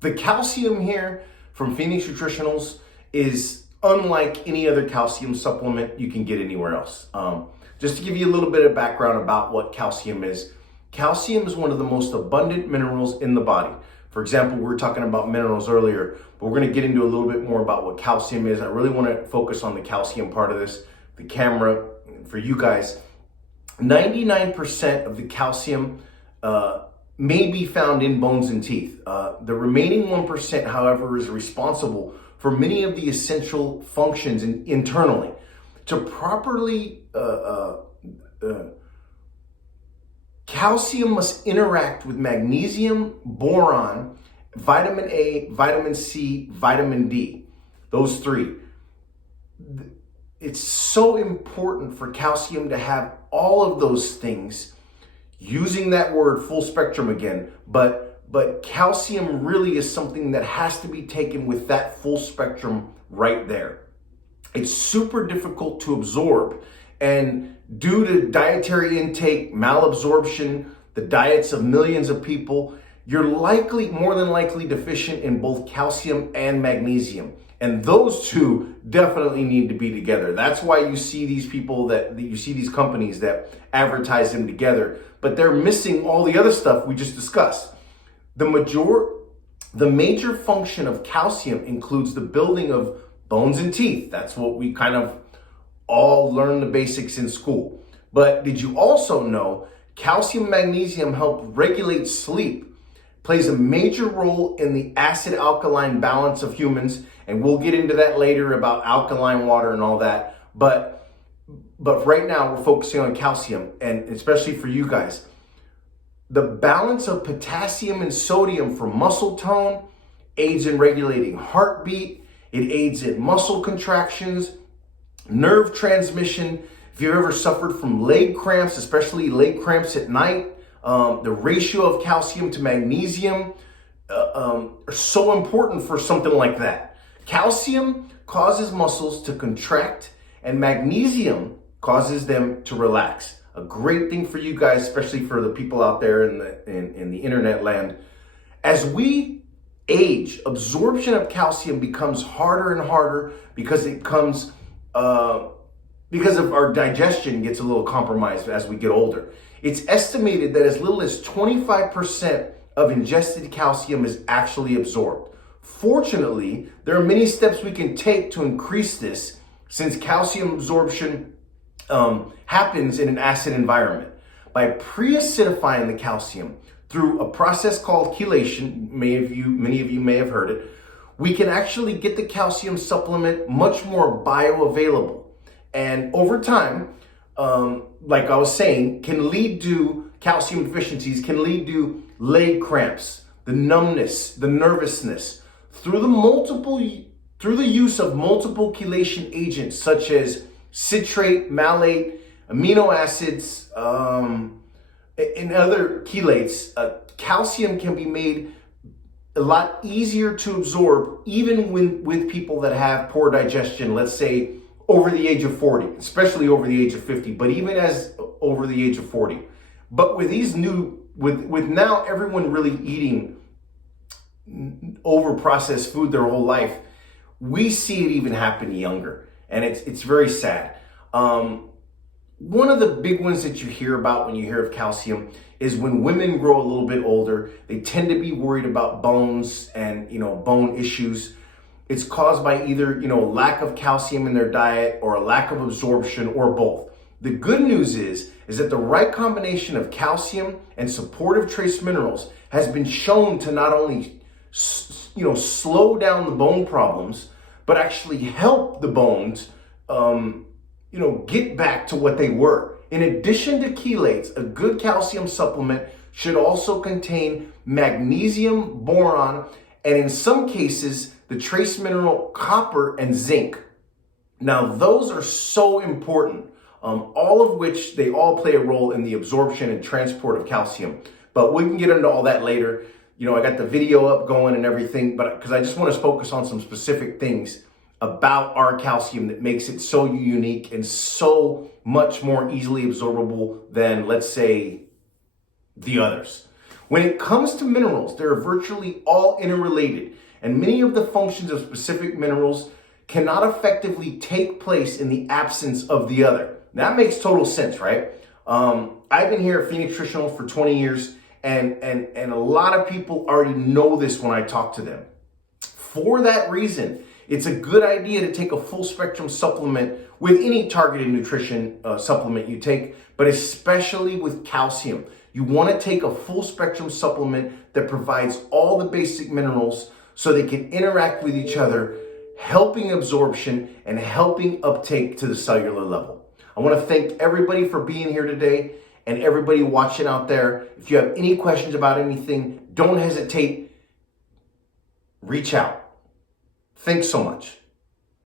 The calcium here from Phoenix Nutritionals is unlike any other calcium supplement you can get anywhere else. Just to give you a little bit of background about what calcium is one of the most abundant minerals in the body. For example, we were talking about minerals earlier, but we're going to get into a little bit more about what calcium is. I really want to focus on the calcium part of this, the camera, for you guys. 99% of the calcium may be found in bones and teeth. The remaining 1%, however, is responsible for many of the essential functions internally. To properly, calcium must interact with magnesium, boron, vitamin A, vitamin C, vitamin D, those three. It's so important for calcium to have all of those things, using that word full spectrum again, but calcium really is something that has to be taken with that full spectrum right there. It's super difficult to absorb, and due to dietary intake, malabsorption, the diets of millions of people, you're more than likely deficient in both calcium and magnesium. And those two definitely need to be together. That's why you see these people that you see these companies that advertise them together, but they're missing all the other stuff we just discussed. The major function of calcium includes the building of bones and teeth. That's what we kind of all learn the basics in school. But did you also know calcium and magnesium help regulate sleep, plays a major role in the acid-alkaline balance of humans, and we'll get into that later about alkaline water and all that. But right now we're focusing on calcium, and especially for you guys. The balance of potassium and sodium for muscle tone aids in regulating heartbeat. It aids in muscle contractions, nerve transmission. If you've ever suffered from leg cramps, especially leg cramps at night, the ratio of calcium to magnesium are so important for something like that. Calcium causes muscles to contract, and magnesium causes them to relax. A great thing for you guys, especially for the people out there in the internet land. As we age, absorption of calcium becomes harder and harder because because of our digestion gets a little compromised as we get older. It's estimated that as little as 25% of ingested calcium is actually absorbed. Fortunately, there are many steps we can take to increase this, since calcium absorption happens in an acid environment. By pre-acidifying the calcium through a process called chelation, many of you may have heard it, we can actually get the calcium supplement much more bioavailable. And over time, like I was saying, calcium deficiencies can lead to leg cramps, the numbness, the nervousness. Through the use of multiple chelation agents such as citrate, malate, amino acids, and other chelates, calcium can be made a lot easier to absorb, even with people that have poor digestion, let's say over the age of 40, especially over the age of 50, but even as over the age of 40. But with these with now everyone really eating over processed food their whole life, we see it even happen younger, and it's very sad. One of the big ones that you hear about when you hear of calcium is when women grow a little bit older, they tend to be worried about bones and, bone issues. It's caused by either, lack of calcium in their diet or a lack of absorption, or both. The good news is that the right combination of calcium and supportive trace minerals has been shown to not only, slow down the bone problems, but actually help the bones, get back to what they were. In addition to chelates, a good calcium supplement should also contain magnesium, boron, and in some cases, the trace mineral copper and zinc. Now, those are so important, all of which they all play a role in the absorption and transport of calcium. But we can get into all that later. I got the video up going and everything, but because I just want to focus on some specific things about our calcium that makes it so unique and so much more easily absorbable than, let's say, the others. When it comes to minerals, they're virtually all interrelated, and many of the functions of specific minerals cannot effectively take place in the absence of the other. That makes total sense, right? I've been here at Phoenix Nutritional for 20 years, and a lot of people already know this when I talk to them. For that reason, it's a good idea to take a full spectrum supplement with any targeted nutrition supplement you take, but especially with calcium. You want to take a full spectrum supplement that provides all the basic minerals so they can interact with each other, helping absorption and helping uptake to the cellular level. I want to thank everybody for being here today and everybody watching out there. If you have any questions about anything, don't hesitate. Reach out. Thanks so much.